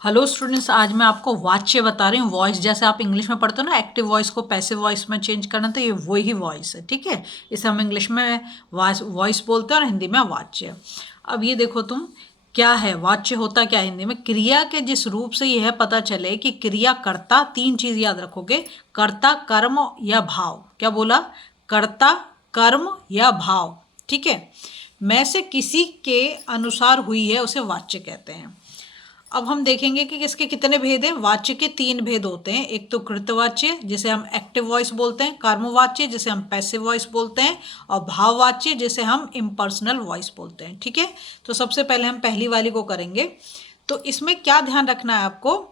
Hello students, आज मैं आपको वाच्य बता रही हूँ। वॉइस जैसे आप इंग्लिश में पढ़ते हो ना, एक्टिव वॉइस को पैसिव वॉइस में चेंज करना, तो ये वही वॉइस है। ठीक है, इसे हम इंग्लिश में वॉइस बोलते हैं और हिंदी में वाच्य। अब ये देखो तुम, क्या है वाच्य, होता क्या है हिंदी में? क्रिया के जिस रूप से यह पता चले कि क्रिया कर्ता, तीन चीज याद रखोगे, कर्ता, कर्म या भाव। क्या बोला? कर्ता, कर्म या भाव। ठीक है, में से किसी के अनुसार हुई है उसे वाच्य कहते हैं। अब हम देखेंगे कि इसके कितने भेद हैं। वाच्य के तीन भेद होते हैं। एक तो कृतवाच्य जिसे हम एक्टिव वॉइस बोलते हैं, कर्मवाच्य जिसे हम पैसिव वॉइस बोलते हैं, और भाववाच्य जिसे हम इम्पर्सनल वॉइस बोलते हैं। ठीक है, तो सबसे पहले हम पहली वाली को करेंगे। तो इसमें क्या ध्यान रखना है आपको?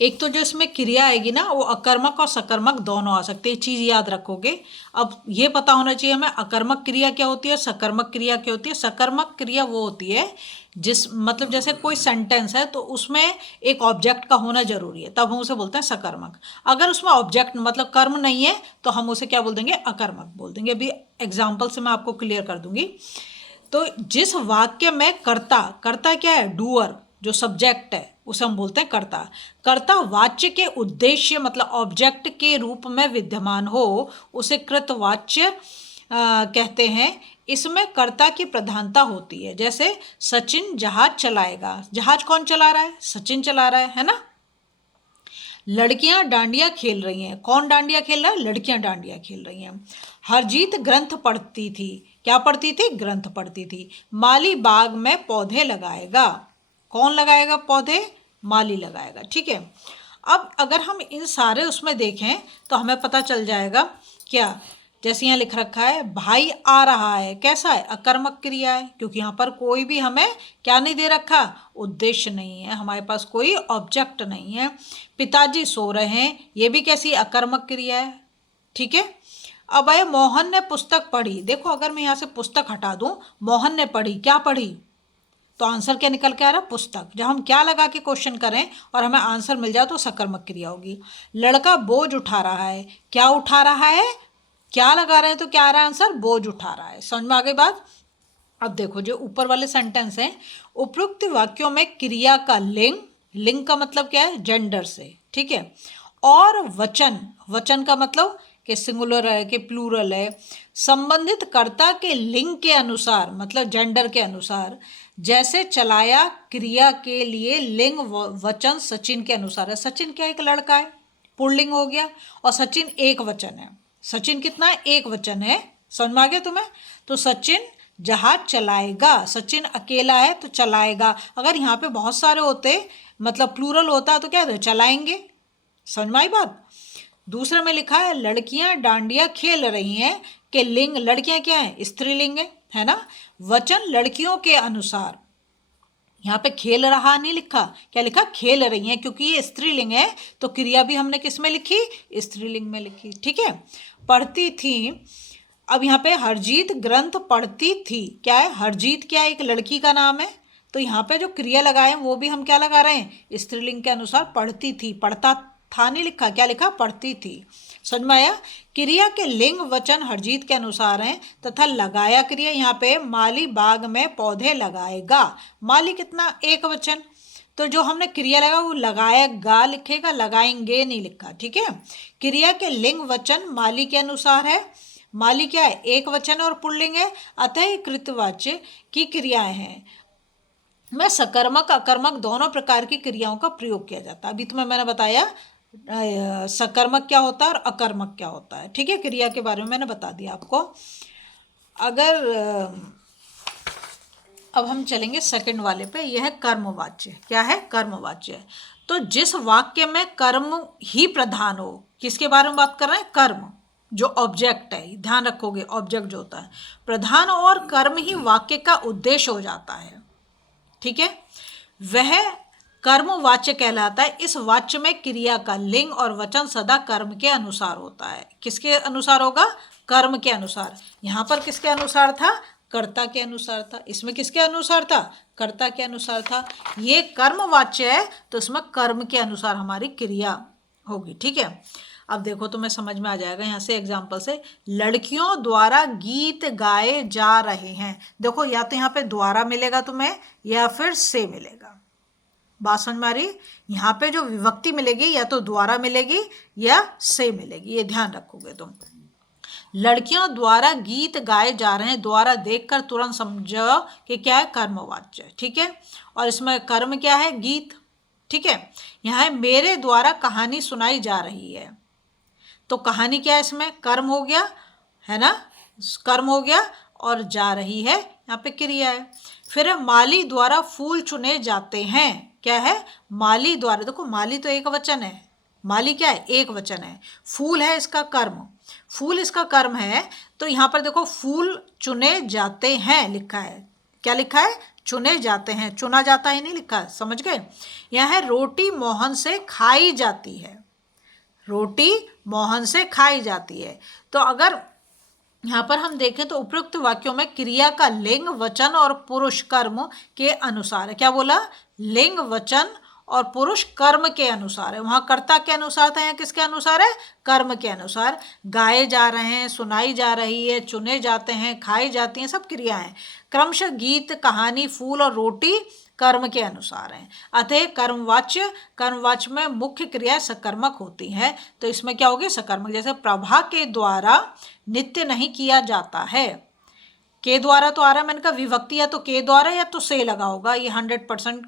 एक तो जो इसमें क्रिया आएगी ना, वो अकर्मक और सकर्मक दोनों आ सकते हैं, चीज याद रखोगे। अब ये पता होना चाहिए हमें अकर्मक क्रिया क्या होती है, सकर्मक क्रिया क्या होती है। सकर्मक क्रिया वो होती है जिस मतलब जैसे कोई सेंटेंस है तो उसमें एक ऑब्जेक्ट का होना जरूरी है, तब हम उसे बोलते हैं सकर्मक। अगर उसमें ऑब्जेक्ट मतलब कर्म नहीं है तो हम उसे क्या बोल देंगे? अकर्मक बोल देंगे। अभी एग्जाम्पल से मैं आपको क्लियर कर दूंगी। तो जिस वाक्य में कर्ता, कर्ता क्या है? डूअर, जो सब्जेक्ट है उसे हम बोलते हैं कर्ता। कर्ता वाच्य के उद्देश्य मतलब ऑब्जेक्ट के रूप में विद्यमान हो उसे कृतवाच्य कहते हैं। इसमें कर्ता की प्रधानता होती है। जैसे सचिन जहाज चलाएगा, जहाज कौन चला रहा है? सचिन चला रहा है ना। लड़कियां डांडिया खेल रही हैं, कौन डांडिया खेल रहा है? लड़कियां डांडिया खेल रही हैं। हरजीत ग्रंथ पढ़ती थी, क्या पढ़ती थी? ग्रंथ पढ़ती थी। माली बाग में पौधे लगाएगा, कौन लगाएगा पौधे? माली लगाएगा। ठीक है, अब अगर हम इन सारे उसमें देखें तो हमें पता चल जाएगा क्या, जैसे यहाँ लिख रखा है भाई आ रहा है, कैसा है? अकर्मक क्रिया है, क्योंकि यहाँ पर कोई भी हमें क्या नहीं दे रखा? उद्देश्य नहीं है, हमारे पास कोई ऑब्जेक्ट नहीं है। पिताजी सो रहे हैं, ये भी कैसी? अकर्मक क्रिया है। ठीक है, अब आए मोहन ने पुस्तक पढ़ी। देखो अगर मैं यहाँ से पुस्तक हटा दूं, मोहन ने पढ़ी, क्या पढ़ी? तो आंसर क्या निकल के आ रहा? पुस्तक। जब हम क्या लगा के क्वेश्चन करें और हमें आंसर मिल जाए तो सकर्मक क्रिया होगी। लड़का बोझ उठा रहा है, क्या उठा रहा है? क्या लगा रहे हैं तो क्या आ रहा है आंसर? बोझ उठा रहा है। समझ में आ गई बात? अब देखो जो ऊपर वाले सेंटेंस हैं, उपयुक्त वाक्यों में क्रिया का लिंग, लिंग का मतलब क्या है? जेंडर से। ठीक है, और वचन, वचन का मतलब कि सिंगुलर है कि प्लूरल है, संबंधित कर्ता के लिंग के अनुसार मतलब जेंडर के अनुसार। जैसे चलाया क्रिया के लिए लिंग वचन सचिन के अनुसार है। सचिन क्या? एक लड़का है, पुल्लिंग हो गया, और सचिन एक वचन है। सचिन कितना है? एक वचन है। समझ में आ गया तुम्हें? तो सचिन जहाज चलाएगा, सचिन अकेला है तो चलाएगा। अगर यहाँ पे बहुत सारे होते मतलब प्लूरल होता तो क्या होता? चलाएंगे। समझ में आई बात? दूसरे में लिखा है लड़कियां डांडिया खेल रही हैं, कि लिंग लड़कियां क्या है? स्त्रीलिंग है ना। वचन लड़कियों के अनुसार, यहाँ पे खेल रहा नहीं लिखा, क्या लिखा? खेल रही हैं, क्योंकि ये स्त्रीलिंग है तो क्रिया भी हमने किस में लिखी? स्त्रीलिंग में लिखी। ठीक है, पढ़ती थी। अब यहाँ पे हरजीत ग्रंथ पढ़ती थी, क्या है? हरजीत क्या है? एक लड़की का नाम है, तो यहाँ पे जो क्रिया लगाए हैं वो भी हम क्या लगा रहे हैं? स्त्रीलिंग के अनुसार। पढ़ती थी, पढ़ता था नहीं लिखा, क्या लिखा? पढ़ती थी। समझ में आया? क्रिया के लिंग वचन हरजीत के अनुसार हैं तथा लगाया क्रिया यहाँ पे माली बाग में पौधे लगाएगा। माली कितना? एक वचन, तो जो हमने क्रिया लगा वो लगाएगा लिखेगा, लगाएंगे नहीं लिखा। ठीक है, क्रिया के लिंग वचन माली के अनुसार है। माली क्या है? एक वचन और पुल्लिंग है, अतः कृतवाच्य की क्रियाएं हैं। में सकर्मक अकर्मक दोनों प्रकार की क्रियाओं का प्रयोग किया जाता है। अभी तुम्हें मैंने बताया सकर्मक क्या होता है और अकर्मक क्या होता है। ठीक है, क्रिया के बारे में मैंने बता दिया आपको। अगर अब हम चलेंगे सेकंड वाले पे, यह है कर्मवाच्य। क्या है? कर्मवाच्य। तो जिस वाक्य में कर्म ही प्रधान हो, किसके बारे में बात कर रहे हैं? कर्म, जो ऑब्जेक्ट है, ध्यान रखोगे ऑब्जेक्ट जो होता है प्रधान, और कर्म ही वाक्य का उद्देश्य हो जाता है। ठीक है, वह कर्म वाच्य कहलाता है। इस वाच्य में क्रिया का लिंग और वचन सदा कर्म के अनुसार होता है। किसके अनुसार होगा? कर्म के अनुसार। यहाँ पर किसके अनुसार था? कर्ता के अनुसार था। इसमें किसके अनुसार था? कर्ता के अनुसार था। ये कर्म वाच्य है तो इसमें कर्म के अनुसार हमारी क्रिया होगी। ठीक है, अब देखो तुम्हें समझ में आ जाएगा यहाँ से एग्जाम्पल से। लड़कियों द्वारा गीत गाए जा रहे हैं। देखो या तो यहाँ पे द्वारा मिलेगा तुम्हें या फिर से मिलेगा। बात समझ में आ रही है? यहाँ पे जो विभक्ति मिलेगी या तो द्वारा मिलेगी या से मिलेगी, ये ध्यान रखोगे तुम। लड़कियों द्वारा गीत गाए जा रहे हैं, द्वारा देखकर तुरंत समझो कि क्या है, कर्मवाच्य, ठीक है। और इसमें कर्म क्या है, गीत, ठीक है। यहाँ है मेरे द्वारा कहानी सुनाई जा रही है, तो कहानी क्या है, इसमें कर्म हो गया, है ना, कर्म हो गया, और जा रही है यहाँ पे क्रिया है। फिर है माली द्वारा फूल चुने जाते हैं, क्या है, माली द्वारा, देखो माली तो एक वचन है, माली क्या है, एक वचन है, फूल है इसका कर्म, फूल इसका कर्म है, तो यहाँ पर देखो फूल चुने जाते हैं लिखा है, क्या लिखा है, चुने जाते हैं, चुना जाता है नहीं लिखा है, समझ गए। यह है रोटी मोहन से खाई जाती है, रोटी मोहन से खाई जाती है। तो अगर यहाँ पर हम देखें तो उपयुक्त वाक्यों में क्रिया का लिंग, वचन और पुरुष कर्म के अनुसार है, क्या बोला, लिंग, वचन और पुरुष कर्म के अनुसार है। वहाँ कर्ता के अनुसार था, यहाँ किसके अनुसार है, कर्म के अनुसार। गाए जा रहे हैं, सुनाई जा रही है, चुने जाते हैं, खाई जाती हैं, सब क्रियाएं। क्रमशः गीत, कहानी, फूल और रोटी कर्म के अनुसार हैं। अतः कर्मवाच्य, कर्मवाच्य में मुख्य क्रिया सकर्मक होती है, तो इसमें क्या होगी, सकर्मक। जैसे प्रभा के द्वारा नित्य नहीं किया जाता है, के द्वारा तो आ रहा है, मैंने कहा विभक्ति या तो के द्वारा या तो से लगा होगा, ये 100%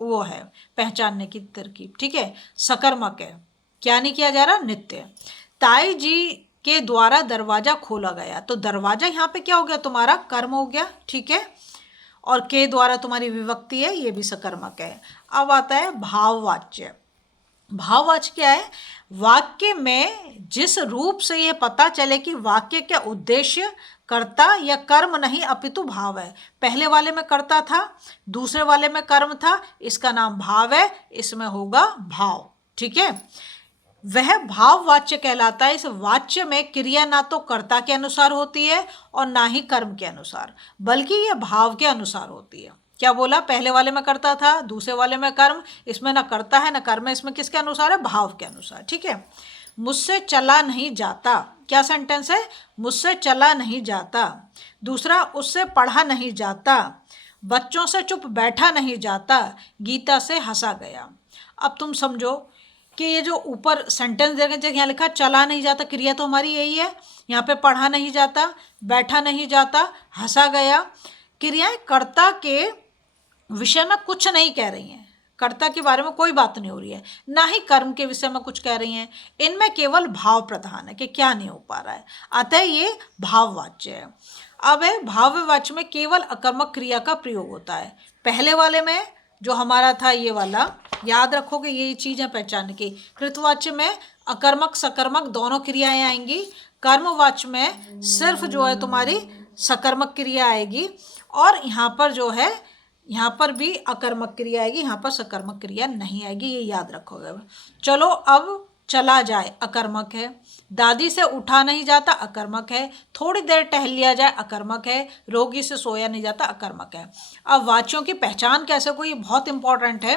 वो है पहचानने की तरकीब, ठीक है। सकर्मक है, क्या नहीं किया जा रहा, नित्य। ताई जी के द्वारा दरवाजा खोला गया, तो दरवाजा यहाँ पे क्या हो गया, तुम्हारा कर्म हो गया, ठीक है। और के द्वारा तुम्हारी विभक्ति है, ये भी सकर्मक है। अब आता है भाववाच्य। भाववाच्य क्या है, वाक्य में जिस रूप से यह पता चले कि वाक्य का उद्देश्य कर्ता या कर्म नहीं अपितु भाव है। पहले वाले में कर्ता था, दूसरे वाले में कर्म था, इसका नाम भाव है, इसमें होगा भाव, ठीक है। वह भाववाच्य कहलाता है। इस वाच्य में क्रिया ना तो कर्ता के अनुसार होती है और ना ही कर्म के अनुसार, बल्कि यह भाव के अनुसार होती है। क्या बोला, पहले वाले में कर्ता था, दूसरे वाले में कर्म, इसमें ना कर्ता है ना कर्म है, इसमें किसके अनुसार है, भाव के अनुसार, ठीक है। मुझसे चला नहीं जाता, क्या सेंटेंस है, मुझसे चला नहीं जाता। दूसरा, उससे पढ़ा नहीं जाता, बच्चों से चुप बैठा नहीं जाता, गीता से हंसा गया। अब तुम समझो कि ये जो ऊपर सेंटेंस देखें, यहाँ लिखा चला नहीं जाता, क्रिया तो हमारी यही है, यहाँ पे पढ़ा नहीं जाता, बैठा नहीं जाता, हंसा गया, क्रियाएं कर्ता के विषय में कुछ नहीं कह रही हैं, कर्ता के बारे में कोई बात नहीं हो रही है, ना ही कर्म के विषय में कुछ कह रही हैं, इनमें केवल भाव प्रधान है कि क्या नहीं हो पा रहा है, अतः ये भाववाच्य है। अब है भाववाच्य में केवल अकर्मक क्रिया का प्रयोग होता है। पहले वाले में जो हमारा था ये वाला, याद रखोगे ये चीज़ें पहचान की। कृतवाच्य में अकर्मक सकर्मक दोनों क्रियाएं आएंगी, कर्मवाच्य में सिर्फ जो है तुम्हारी सकर्मक क्रिया आएगी, और यहाँ पर जो है यहाँ पर भी अकर्मक क्रिया आएगी, यहाँ पर सकर्मक क्रिया नहीं आएगी, ये याद रखोगे। चलो अब चला जाए अकर्मक है, दादी से उठा नहीं जाता अकर्मक है, थोड़ी देर टहल लिया जाए अकर्मक है, रोगी से सोया नहीं जाता अकर्मक है। अब वाच्यों की पहचान कैसे को, ये बहुत इंपॉर्टेंट है।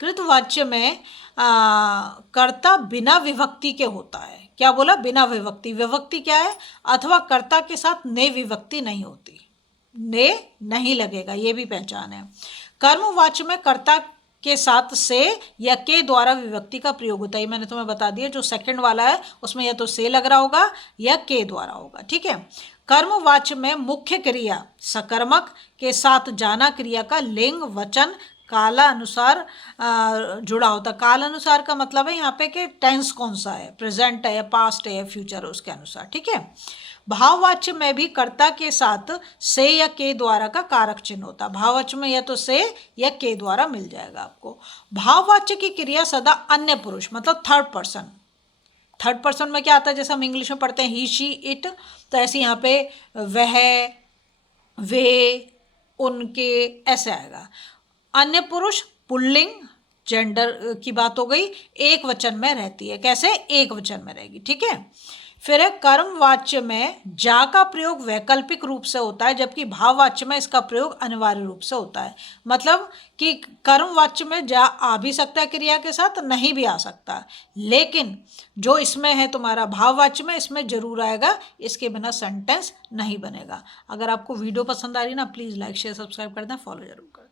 कृतवाच्य में कर्ता बिना विभक्ति के होता है, क्या बोला, बिना विभक्ति। विभक्ति क्या है, अथवा कर्ता के साथ ने विभक्ति नहीं होती, ने नहीं लगेगा, ये भी पहचान है। कर्मवाच्य में कर्ता के साथ से या के द्वारा विभक्ति का प्रयोग होता है, मैंने तुम्हें बता दिया। जो सेकंड वाला है उसमें या तो से लग रहा होगा या के द्वारा होगा, ठीक है। कर्मवाच्य में मुख्य क्रिया सकर्मक के साथ जाना क्रिया का लिंग, वचन, काला अनुसार जुड़ा होता। काल अनुसार का मतलब है यहाँ पे कि टेंस कौन सा है, प्रेजेंट है या पास्ट है या फ्यूचर है, उसके अनुसार, ठीक है। भाववाच्य में भी कर्ता के साथ से या के द्वारा का कारक चिन्ह होता है। भाववाच्य में या तो से या के द्वारा मिल जाएगा आपको। भाववाच्य की क्रिया सदा अन्य पुरुष मतलब थर्ड पर्सन। थर्ड पर्सन में क्या आता है, जैसे हम इंग्लिश में पढ़ते हैं ही, शी, इट, तो ऐसे यहाँ पे वह, वे, उनके, ऐसे आएगा। अन्य पुरुष पुल्लिंग जेंडर की बात हो गई, एक वचन में रहती है। कैसे, एक वचन में रहेगी, ठीक है। फिर है कर्मवाच्य में जा का प्रयोग वैकल्पिक रूप से होता है, जबकि भाववाच्य में इसका प्रयोग अनिवार्य रूप से होता है। मतलब कि कर्मवाच्य में जा आ भी सकता है क्रिया के साथ, नहीं भी आ सकता, लेकिन जो इसमें है तुम्हारा भाववाच्य में, इसमें जरूर आएगा, इसके बिना सेंटेंस नहीं बनेगा। अगर आपको वीडियो पसंद आ रही है ना, प्लीज़ लाइक शेयर सब्सक्राइब कर दें, फॉलो जरूर करें।